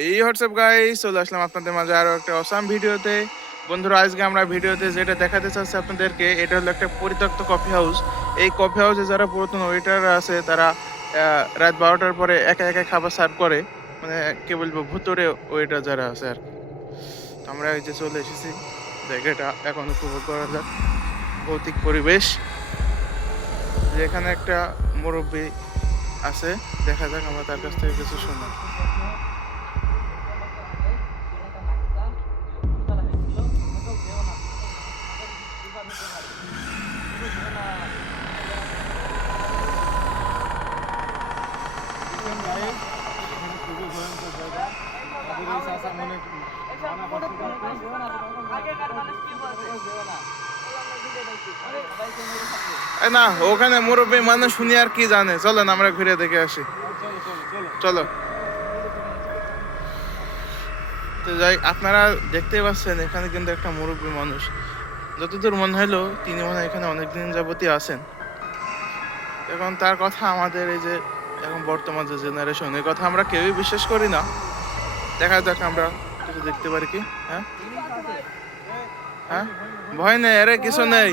এই WhatsApp guys, চলে আসলাম আপনাদের মাঝে আরো একটা অসাম ভিডিওতে। বন্ধুরা, আজকে আমরা ভিডিওতে যেটা দেখাতে চাচ্ছি আপনাদেরকে, এটা হলো একটা পরিত্যক্ত কফি হাউস। এই কফি হাউসে যারা পুরাতন ওয়েটার আছে তারা রাত 12টার পরে একা একা খাবার সার্ভ করে, মানে কে বলবো, ভুতুরে ওয়েটার যারা আছে আর কি। তো আমরা এই যে চলে এসেছি জায়গাটা, এখন উপভোগ করা যাক ভৌতিক পরিবেশ। যেখানে একটা মুরব্বী আছে, দেখা যাক আমরা তার কাছ থেকে কিছু শুনি। না, ওখানে মুরব্বী মানুষ শুনি আর কি জানে, চলেন আমরা ঘুরে দেখে আসি। চলো। তো যাই, আপনারা দেখতেই পাচ্ছেন এখানে কিন্তু একটা মুরব্বী মানুষ, যতদূর মনে হলো তিনি মনে হয় এখানে অনেকদিন যাবতই আছেন। এখন তার কথা আমাদের এই যে এখন বর্তমান যে জেনারেশন, এই কথা আমরা কেউই বিশ্বাস করি না। দেখা যাক আমরা কিছু দেখতে পারি কি। হ্যাঁ হ্যাঁ, ভয় নেই, আরে কিছু নেই।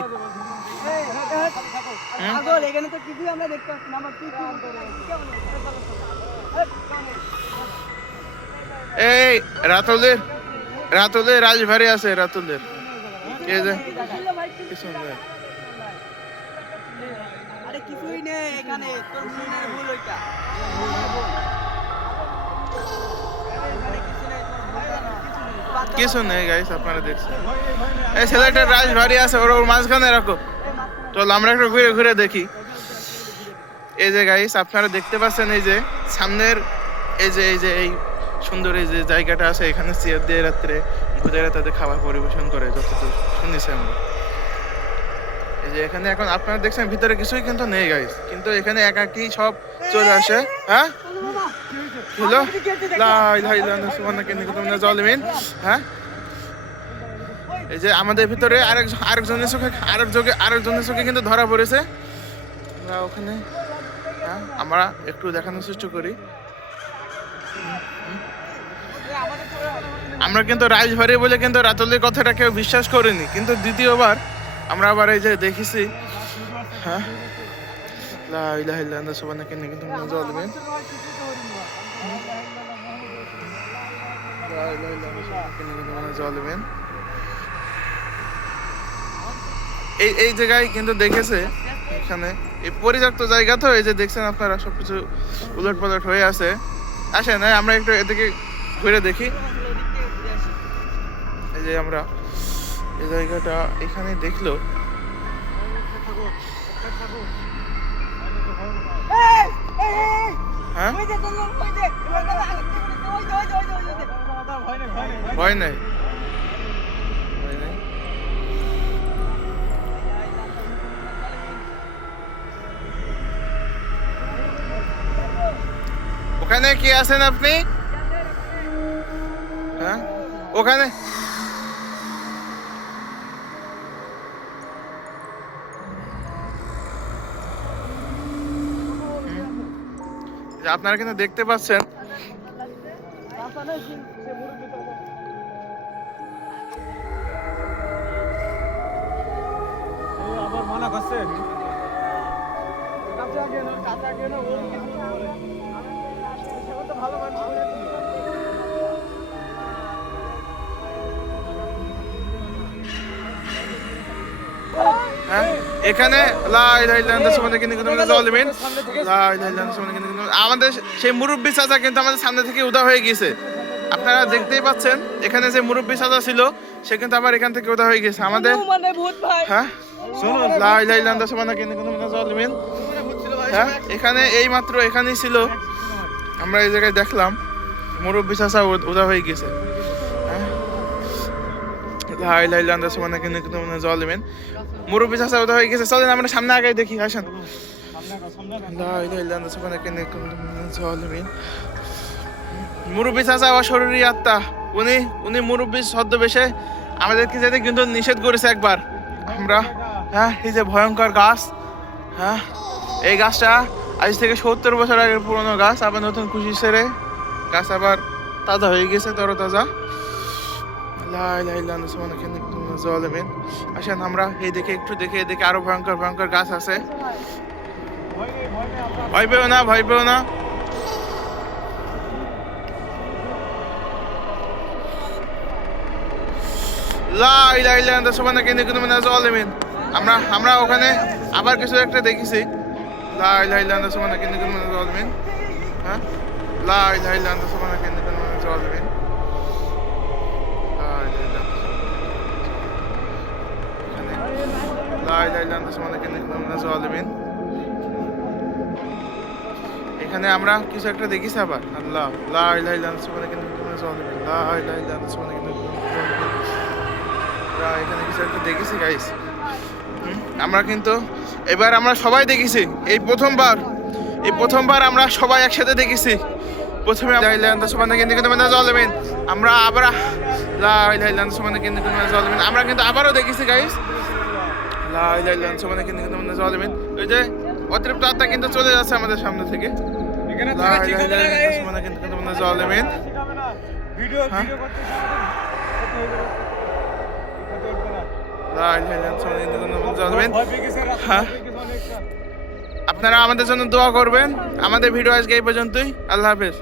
এই রাতুলের রাজভারী আছে, রাতুলের এই যে কিছু নেই। কিছু নেই গাইস, আপনারা দেখছেন এই ছেলেটার রাজভারী আছে, ওর মাঝখানে রাখো। চল আমরা একটু ঘুরে ঘুরে দেখি। এই যে গাইস, আপনারা দেখতে পাচ্ছেন এই যে সামনের এই সুন্দর এই যে জায়গাটা আছে, এখানে চেয়ার দিয়ে রাত্রে ভূতেরা তাদের খাবার পরিবেশন করে, যতদূর শুনেছি আমরা। এই যে এখানে এখন আপনারা দেখছেন ভিতরে কিছুই কিন্তু নেই গাইস, কিন্তু এখানে একাকি সব চলে আসে। হ্যাঁ হলো হ্যাঁ, এই যে আমাদের ভিতরে আরেকজনের চোখে কিন্তু ধরা পড়েছে। ওখানে হ্যাঁ, আমরা একটু দেখানোর চেষ্টা করি। আমরা কিন্তু রাজভারী বলে কিন্তু রাতুলের কথাটা কেউ বিশ্বাস করিনি, কিন্তু দ্বিতীয়বার আমরা আবার এই যে দেখেছি। হ্যাঁ, এই জায়গায় কিন্তু দেখেছে, এখানে এই পরিত্যক্ত জায়গা তো, এই যে দেখছেন আপনারা সবকিছু উলট পালট হয়ে আছে। আসেন আমরা একটু এদিকে ঘুরে দেখি। এই যে আমরা এই জায়গাটা এখানে দেখলো, হ্যাঁ ভয় নেই। ওখানে কি আছেন আপনি? হ্যাঁ ওখানে আপনারা কিন্তু দেখতে পাচ্ছেন এখানে আমাদের সেই মুরব্বী চাচা কিন্তু আমাদের সামনে থেকে উদা হয়ে গেছে। আপনারা দেখতেই পাচ্ছেন এখানে যে মুরব্বী চাচা ছিল, সে কিন্তু আবার এখান থেকে উদা হয়ে গেছে আমাদের। হ্যাঁ হ্যাঁ, এখানে এই মাত্র এখানেই ছিল, আমরা এই জায়গায় দেখলাম মুরব্বী চাচা উদা হয়ে গেছে। মুরব্বী চাচা উদা হয়ে গেছে, চলেন আমরা সামনে আগে দেখি। আসেন, মুরব্বী চাচা অশরীরী আত্মা, উনি মুরব্বী ছদ্মবেশে আমাদেরকে যেতে কিন্তু নিষেধ করেছে একবার। আমরা হ্যাঁ, এই যে ভয়ঙ্কর গাছ, হ্যাঁ এই গাছটা আজ থেকে 70 বছর আগের পুরনো গাছ, আবার নতুন খুশি ছেড়ে গাছ আবার তাজা হয়ে গেছে, তরতাজা। লা ইলাহা ইল্লা আনতা সুবহানাকা ইন্নী কুনতু মিনাজ জালিমিন। আসেন আমরা এইদিকে একটু দেখি, এদিকে আরো ভয়ঙ্কর ভয়ঙ্কর গাছ আছে। ভয় পেও না, ভয় পেও না। লা ইলাহা ইল্লা আনতা সুবহানাকা ইন্নী কুনতু মিনাজ জালিমিন। আমরা ওখানে আবার কিছু একটা দেখেছি। লা ইলাহা ইল্লা আনতা সুবহানাকা ইন্নী কুনতু মিনাজ জালিমিন। হ্যাঁ, লা ইলাহা ইল্লা আনতা সুবহানাকা ইন্নী কুনতু মিনাজ জালিমিন। লা ইলাহা ইল্লা আনতা এখানে লা ইলাহা ইল্লা আনতা সুবহানাকা ইন্নী কুনতু মিনাজ জালিমিন। এখানে আমরা কিছু একটা দেখেছি আবার। আল্লাহ, লা ইলাহা ইল্লা আনতা সুবহানাকা ইন্নী কুনতু মিনাজ জালিমিন। লা ইলাহা ইল্লা আনতা সুবহানাকা ইন্নী কুনতু মিনাজ জালিমিন। এখানে কিছু একটা দেখেছি গাইস। আমরা কিন্তু এবার আমরা সবাই দেখেছি, এই প্রথমবার আমরা সবাই একসাথে দেখেছি। প্রথমে লা ইলাহা ইল্লা সুবহানাকা ইন্নী কুনতু মিনাজ জালিমিন, আমরা আবার লা ইলাহা ইল্লা সুবহানাকা ইন্নী কুনতু মিনাজ জালিমিন আমরা কিন্তু আবারও দেখেছি গাইস। লা ইলাহা ইল্লা সুবহানাকা ইন্নী কুনতু মিনাজ জালিমিন। ওই যে অতৃপ্ত আত্মা কিন্তু চলে যাচ্ছে আমাদের সামনে থেকে। লা ইলাহা ইল্লা সুবহানাকা ইন্নী কুনতু মিনাজ জালিমিন। ভিডিও করতে আপনারা আমাদের জন্য দোয়া করবেন। আমাদের ভিডিও আজকে এই পর্যন্তই। আল্লাহ হাফেজ।